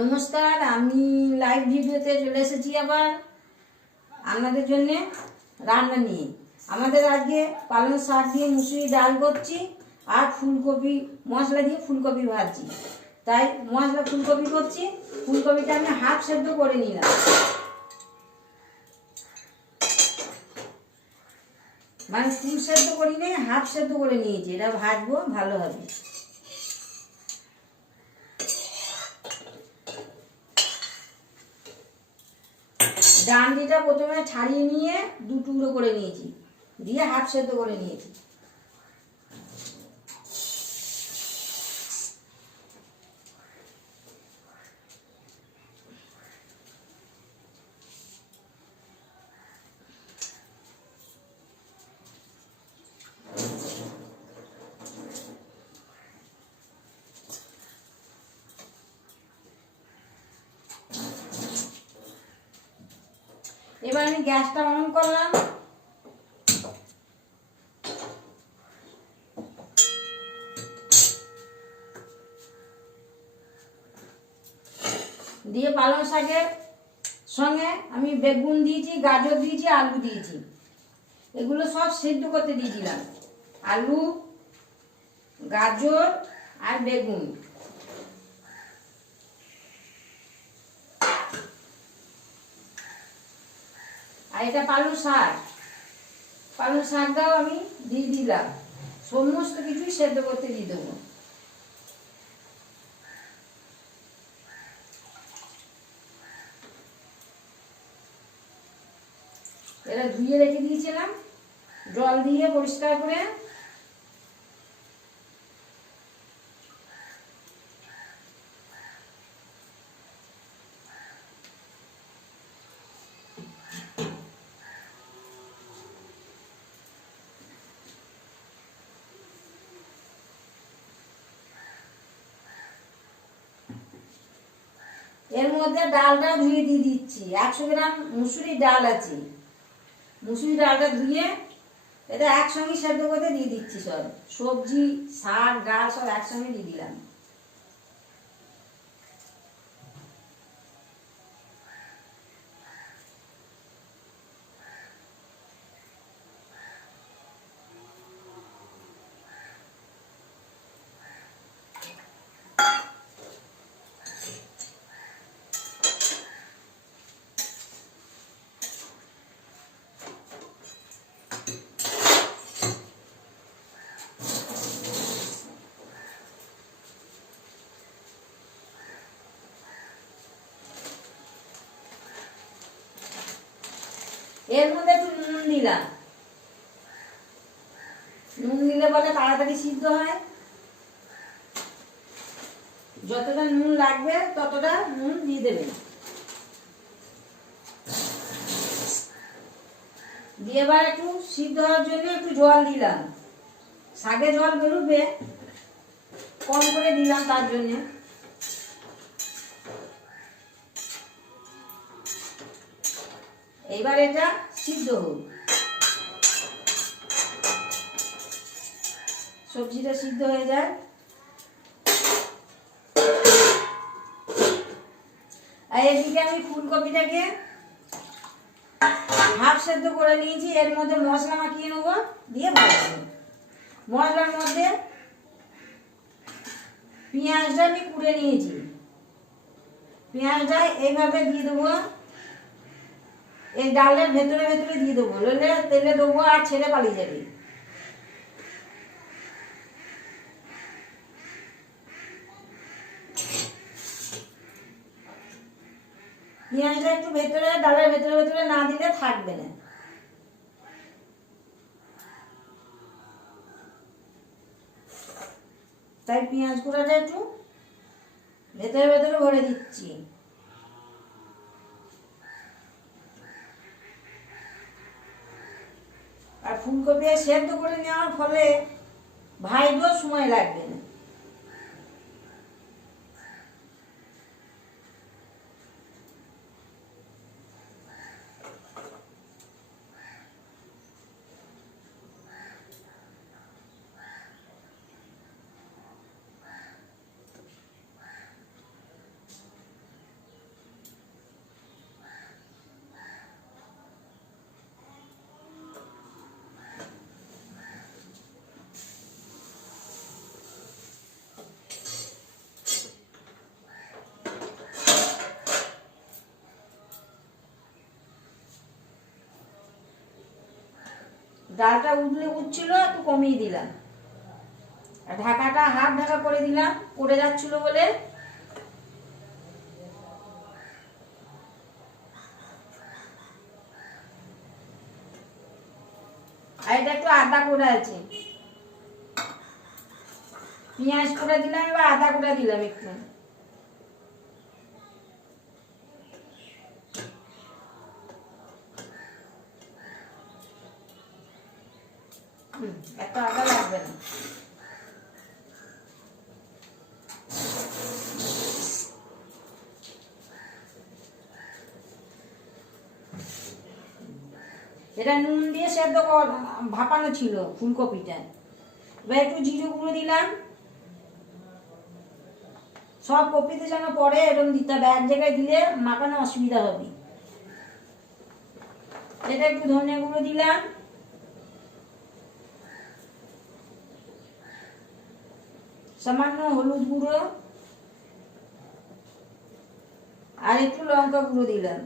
নমস্কার, আমি লাইভ ভিডিওতে চলে এসেছি আবার আপনাদের জন্য রান্না নিয়ে। আমাদের আজকে পালং শাক দিয়ে মুসুরি ডাল করছি আর ফুলকপি, মশলা দিয়ে ফুলকপি ভাজছি। তাই মশলা, ফুলকপি করছি, ফুলকপিটা আমি হাফ সেদ্ধ করে নিলাম। মানে ফুল সেদ্ধ করি নেই হাফ সেদ্ধ করে নিয়েছি, এটা ভাজবো, ভালো হবে। ডান্ডিটা প্রথমে ছাড়িয়ে নিয়ে দু টুকরো করে নিয়েছি। দিয়ে হাফ সেদ্ধ করে নিয়েছি। এবার আমি গ্যাসটা অন করলাম। দিয়ে পালং শাকের সঙ্গে আমি বেগুন দিয়েছি, গাজর দিয়েছি, আলু দিয়েছি। এগুলো সব সিদ্ধ করতে দিয়েছিলাম। আলু, গাজর আর বেগুন। এটা পালং শাক। পালং শাকটাও আমি, দিয়ে দিলাম। সমস্ত কিছুই সেদ্ধ করতে দিয়ে দেবো। এটা ধুয়ে রেখে দিয়েছিলাম। জল দিয়ে পরিষ্কার করে এর মধ্যে ডালটা ধুয়ে দিয়ে দিচ্ছি। একশো গ্রাম মুসুরি ডাল আছে। মুসুরি ডালটা ধুয়ে এটা একসঙ্গে সেদ্ধ করে দিয়ে দিচ্ছি সব। সবজি, শাক, ডাল সব একসঙ্গে দিয়ে দিলাম। এর মধ্যে একটু নুন দিলাম। নুন দিলে বলে তাড়াতাড়ি সিদ্ধ হয়। যতটা নুন লাগবে, ততটা নুন দিয়ে দেবেন। দিয়ে এবার একটু সিদ্ধ হওয়ার জন্য একটু জল দিলাম। শাকে জল বেরোবে, কম করে দিলাম তার জন্যে। এইবার এটা সিদ্ধ হোক। সবজিটা সিদ্ধ হয়ে যায়। আর এদিকে আমি ফুলকপিটাকে হাফ সেদ্ধ করে নিয়েছি, এর মধ্যে মশলা মাখিয়ে নেব, দিয়ে ভাজবো। মশলার মধ্যে পেঁয়াজটা আমি কুড়ে নিয়েছি। পেঁয়াজটা এইভাবে দিয়ে দেবো। এই ডালের ভেতরে ভেতরে দিয়ে দেবো। নইলে তেলে দেবো আর ছেড়ে পালিয়ে যাবে। পেঁয়াজটা একটু ভেতরে, ডালের ভেতরে ভেতরে না দিলে থাকবে না। তাই পেঁয়াজ কুড়াটা একটু ভেতরে ভেতরে ভরে দিচ্ছি। আর ফুলকপি সেদ্ধ করে নেওয়ার ফলে ভাইবেও সময় লাগবে না ডালটা উঠলে উঠছিল, একটু কমিয়ে দিলাম। আর ঢাকাটা হাফ ঢাকা করে দিলাম, পড়ে যাচ্ছিল বলে। আর এটা একটু আদা করে আছে। পেঁয়াজ করে দিলাম, এবার আদা করে দিলাম একটু হুম, এত আদা লাগবে না এটা নুন দিয়ে সেদ্ধ ভাপানো ছিল ফুলকপিটা। এবার একটু জিরে গুঁড়ো দিলাম। সব কপিতে যেন পরে এরকম দিতে হবে এক জায়গায় দিলে মাখানো অসুবিধা হবে। এটা একটু ধনে গুঁড়ো দিলাম। সামান্য হলুদ গুঁড়ো। আর একটু লঙ্কা গুঁড়ো দিলাম।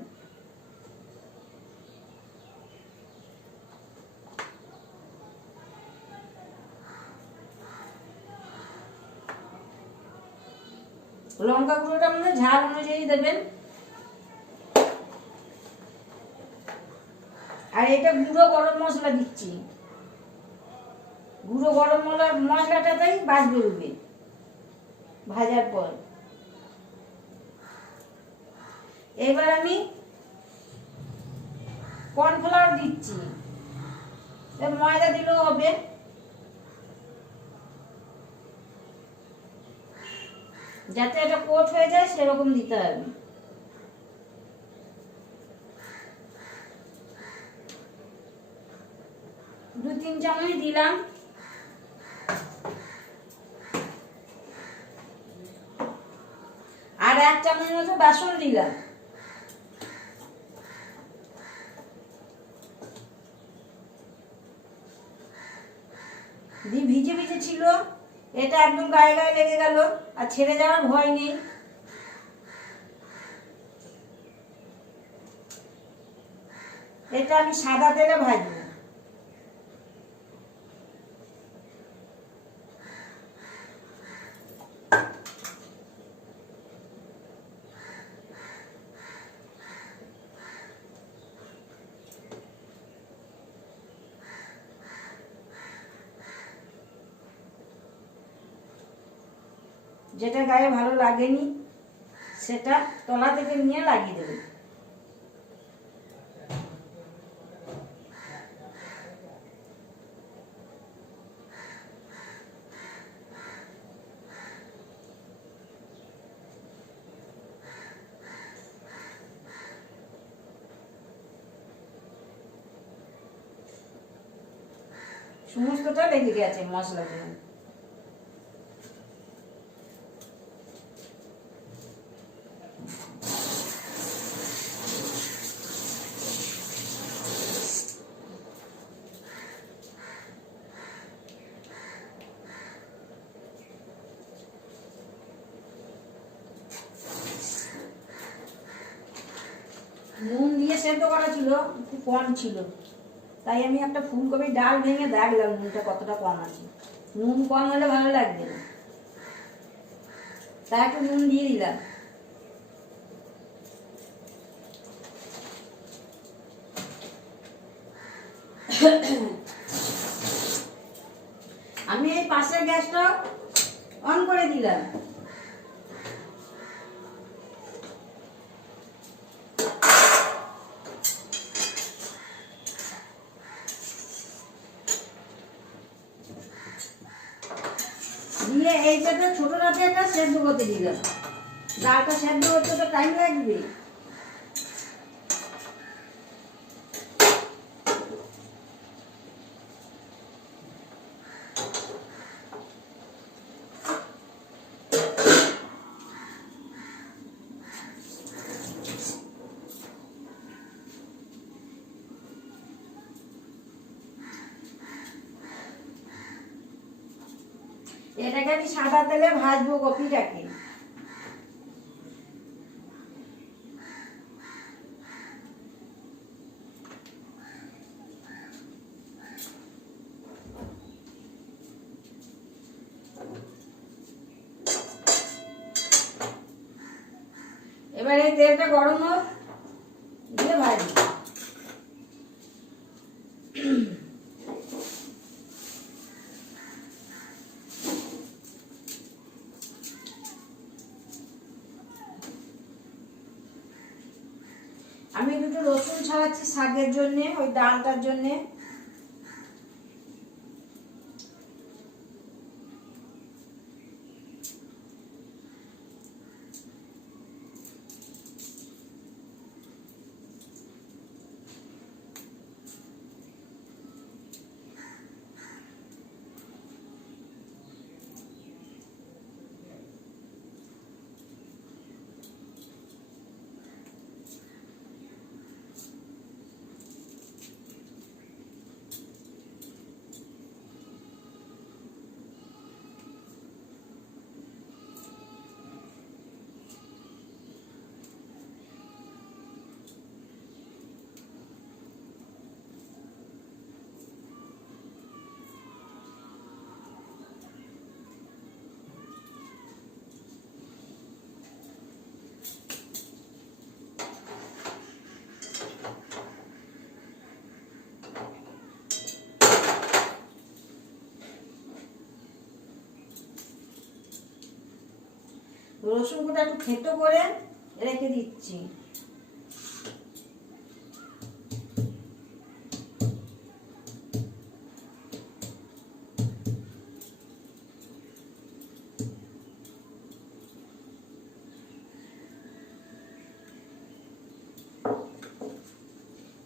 লঙ্কা গুঁড়োটা মানে ঝাল অনুযায়ী দেবেন। আর এটা গুঁড়ো গরম মশলা দিচ্ছি। গুঁড়ো গরম মশলা মশলাটাতেই বাজ বেরোবে ভাজার পর। এবার আমি কর্নফ্লাওয়ার দিচ্ছি। ময়দা দিলেও হবে। যাতে এটা কোট হয়ে যায়, সেরকম দিতে হবে। দু তিন চামচ দিলাম। আর এক চামচ মতো বেসন দিলাম। দিয়ে ভিজে ভিজে ছিল। এটা একদম গায়ে গায়ে লেগে গেল, আর ছেড়ে যাওয়ার ভয় নেই। এটা আমি সাদা তেলে ভাজবো যেটা গায়ে ভালো লাগেনি, সেটা তলা থেকে নিয়ে লাগিয়ে দেবে। সমস্তটা লেগে গেছে মশলাগুলো নুন দিয়ে সেদ্ধ করা ছিল একটু কম ছিল তাই আমি একটা ফুলকপির ডাল ভেঙে দেখলাম নুনটা কতটা কম আছে। নুন কম হলে ভালো লাগবে না। তাই একটু নুন দিয়ে দিলাম। আমি এই পাশের গ্যাসটা অন করে দিলাম দিয়ে এইটাতে ছোট রাতে একটা সেদ্ধ দিলাম ডালটা সেদ্ধ করতে তো টাইম লাগবে। এটাকে আমি সাদা তেলে ভাজবো কপিটাকে এবারে এই তেলটা গরম হোক দিয়ে ভাজি আমি দুটো রসুন ছাড়াচ্ছি শাকের জন্যে ওই ডালটার জন্যে। রসুন গুঁড়া একটু থেতো করে রেখে দিচ্ছি।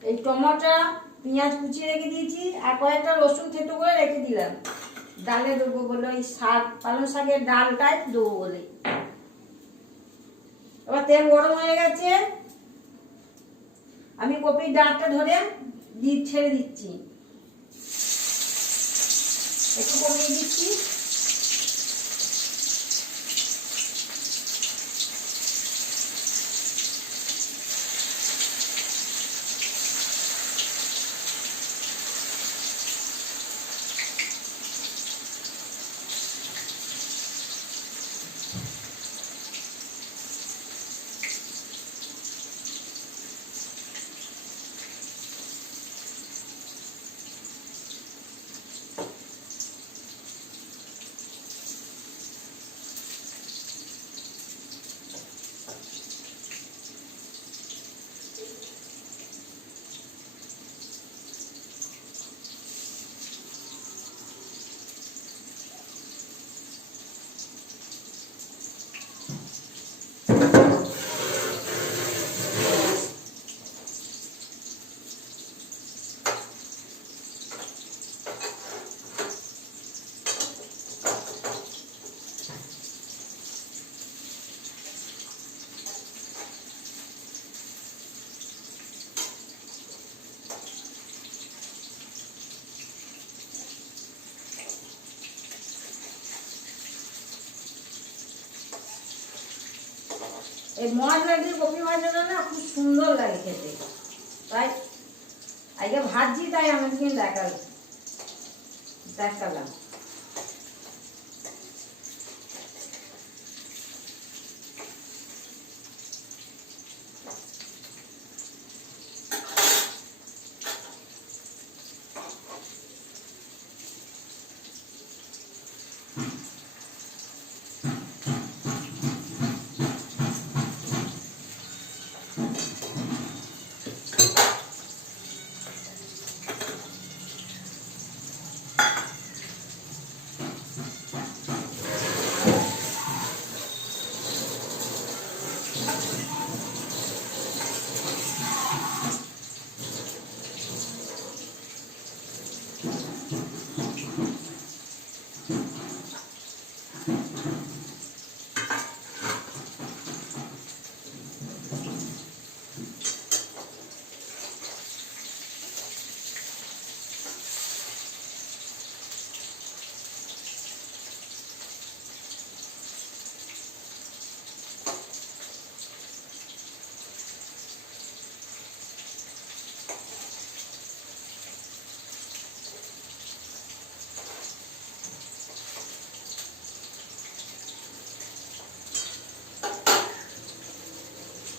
এই টমেটো, পেঁয়াজ কুচিয়ে রেখে দিয়েছি আর কয়েকটা রসুন থেতো করে রেখে দিলাম। ডালে দেবো বলে ওই শাক, পালং শাকের ডালটাই দেবো বলে। এবার তেল গরম হয়ে গেছে। আমি কপির ডাঁটটা ধরে ছেড়ে দিচ্ছি। একটু কমিয়ে দিচ্ছি। এই মশলা দিয়ে কপি ভাজাটা না খুব সুন্দর লাগে খেতে। তাই আজকে ভাজছি তাই আমাকে দেখাল দেখালাম।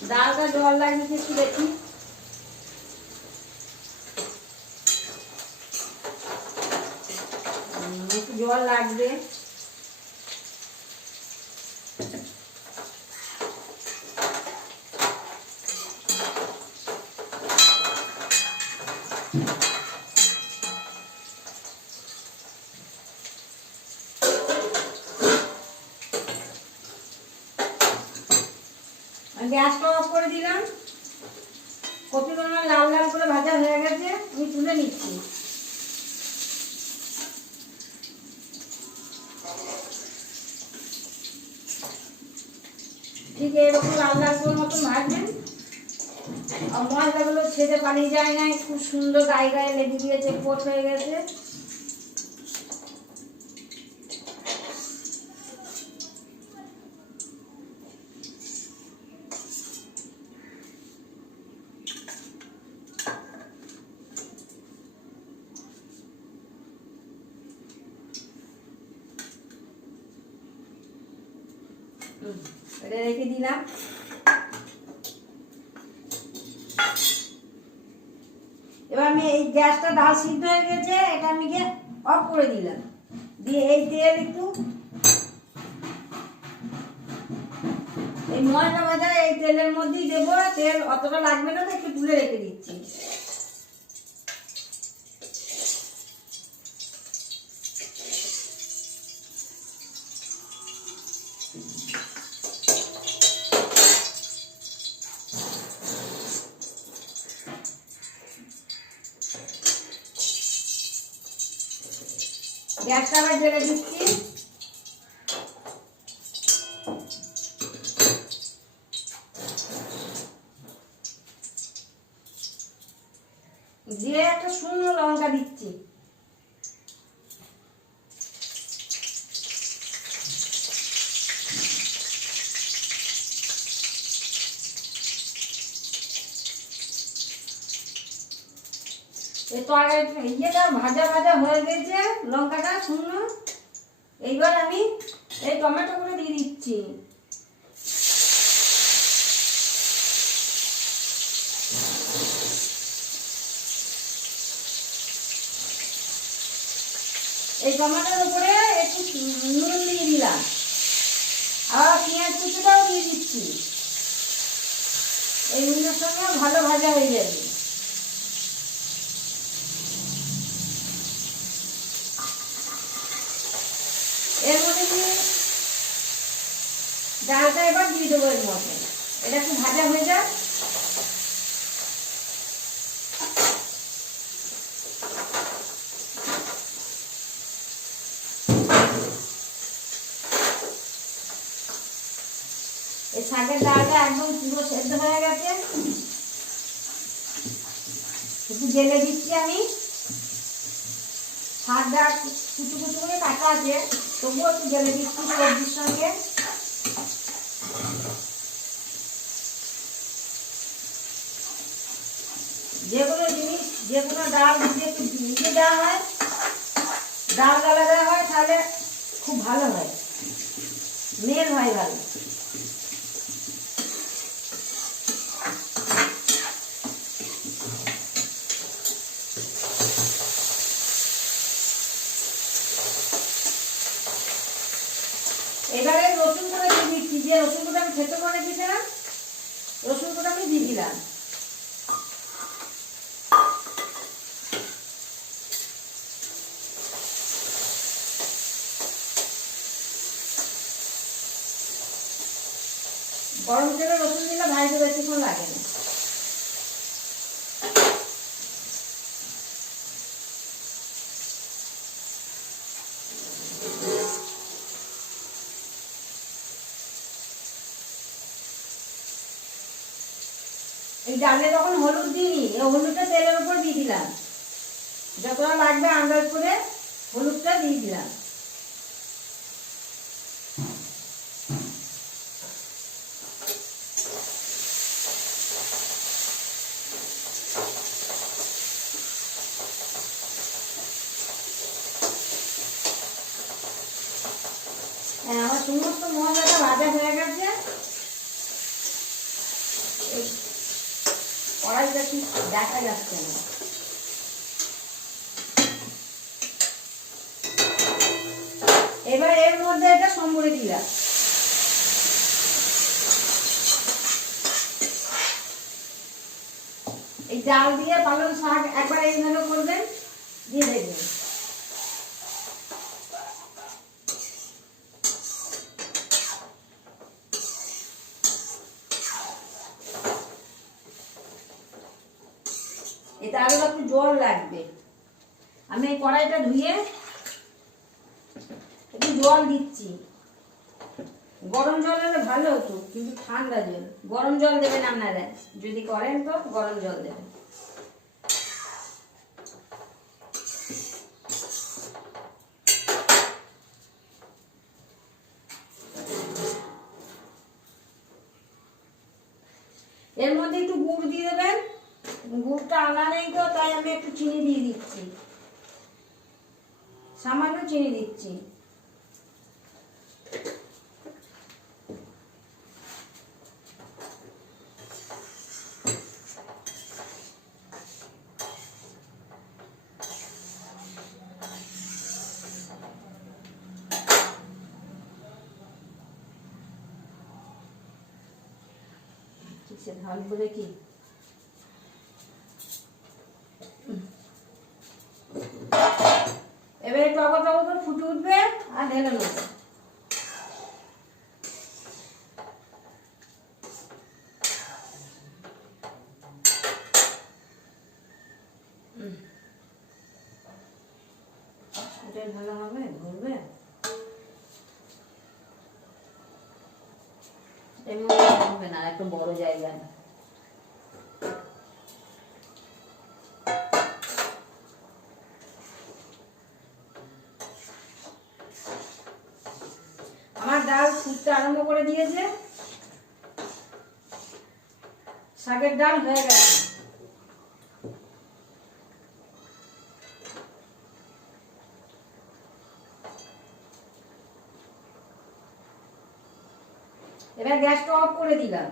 ডালটা জল লাগিয়ে একটু দেখি উম, একটু জল লাগবে আর গ্যাসটা অফ করে দিলাম কপিগুলো আমার লাল লাল করে ভাজা হয়ে গেছে আমি তুলে নিচ্ছি ঠিক এরকম লাল লাল মতো ভাজবেন আর মশলাগুলো ছেড়ে পালিয়ে যায় না খুব সুন্দর গায়ে গায়ে লেগে গিয়েছে পোট হয়ে গেছে হুম, এটা রেখে দিলাম এবার আমি এই গ্যাসটা ডাল সিদ্ধ হয়ে গেছে এটা আমি গিয়ে অফ করে দিলাম দিয়ে এই তেল একটু এই ময়দা ভাজা এই তেলের মধ্যেই দেবো তেল অতটা লাগবে না, তো একটু তুলে রেখে দিচ্ছি। এই তরকারি ইয়েটা ভাজা ভাজা হয়ে গেছে, লঙ্কাটা, শুকনো। এইবার আমি এই টমেটোগুলো দিয়ে দিচ্ছি। এই টমেটোর উপরে একটু নুন দিয়ে দিলাম। আবার পেঁয়াজ কুচিটাও দিয়ে দিচ্ছি। এই নুনের সঙ্গে ভালো ভাজা হয়ে যাবে এর মধ্যে কি ডালটা এবার দিয়ে দেবো এর মধ্যে। এটা একটু ভাজা হয়ে যাক। এই শাকের ডালটা একদম পুরো সেদ্ধ হয়ে গেছে। একটু জেলে দিচ্ছি আমি। শাকটা কুচু কুচু করে কাটা আছে। তবুও একটু জেলে দিচ্ছি সবজির সঙ্গে যে কোনো জিনিস যে কোনো ডাল যদি একটু ভিজে দেওয়া হয়, ডাল গালা দেওয়া হয়, তাহলে খুব ভালো হয়। মেল হয় ভালো এবারে রসুন করে দিয়ে দিচ্ছি যে রসুন আমি খেতে করে দিয়েছিলাম রসুন আমি দিয়ে দিলাম গরম তেলে রসুন দিলে ভাইতে বেশিক্ষণ লাগে না এই ডালে তখন হলুদ দিইনি এই হলুদটা তেলের উপর দিয়ে দিলাম। যতটা লাগবে আন্দাজ করে হলুদটা দিয়ে দিলাম হ্যাঁ আমার সমস্ত মশলাটা ভাজা হয়ে গেছে ডালটা ঠিক দেখা যাচ্ছে না এবার এর মধ্যে এটা সম্বরে দিলাম এই জাল দিয়ে পালং শাক একবার এইভাবে করবেন দিয়ে দেখবেন এটা আরও একটু জল লাগবে আমি এই কড়াইটা ধুয়ে একটু জল দিচ্ছি গরম জল হলে ভালো হতো কিন্তু ঠান্ডা জল গরম জল দেবেন আপনারা। যদি করেন তো গরম জল দেবেন। এর মধ্যে একটু গুড় দিয়ে দেবেন। গুড়টা আনা নেই তো, তাই আমি একটু চিনি দিয়ে দিচ্ছি। সামান্য চিনি দিচ্ছি ঠিক ঢালবো কি? এবারে টগর টগর করে ফুটে উঠবে আর ঢেলে নেব। ভালো হবে ঘুরবে না একটু বড় জায়গা আমার করে দিয়েছে শাকের ডাল হয়ে গেছে। এবার গ্যাসটা অফ করে দিলাম।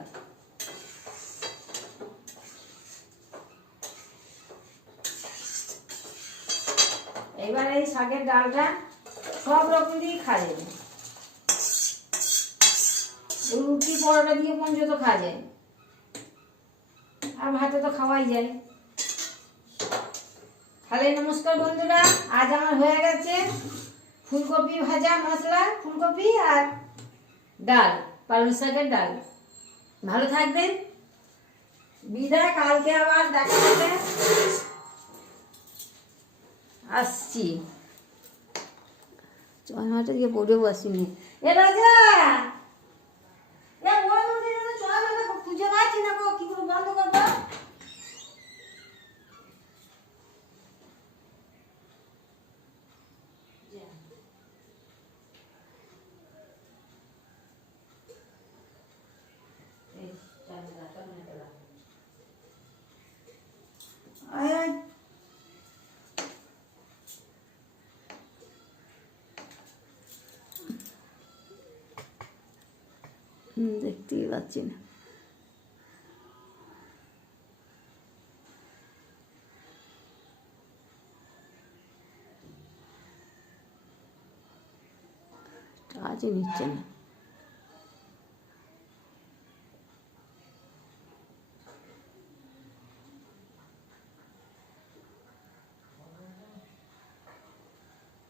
এবার এই শাকের ডালটা সব রকম দিয়ে খাওয়া রুটি পরোটা দিয়ে পর্যন্ত খাওয়া যায়। আর ভাতে তো খাওয়াই যায়। তাহলে নমস্কার বন্ধুরা আজ আমার হয়ে গেছে ফুলকপি ভাজা মশলা ফুলকপি আর ডাল পালং শাকের ডাল। ভালো থাকবেন। বিদায় কালকে আবার দেখা হবে। আসছি। চয়মাটা দিয়ে পড়েও আসিনি এ রাজা! এ ওর মধ্যে যেন চয়মাটা খুঁজে পাচ্ছি না গো কি করে বন্ধ করব এই চয়মাটা মনে করলাম আয় আয় হুম, দেখতেই পাচ্ছি না। কাজই নিচ্ছে না।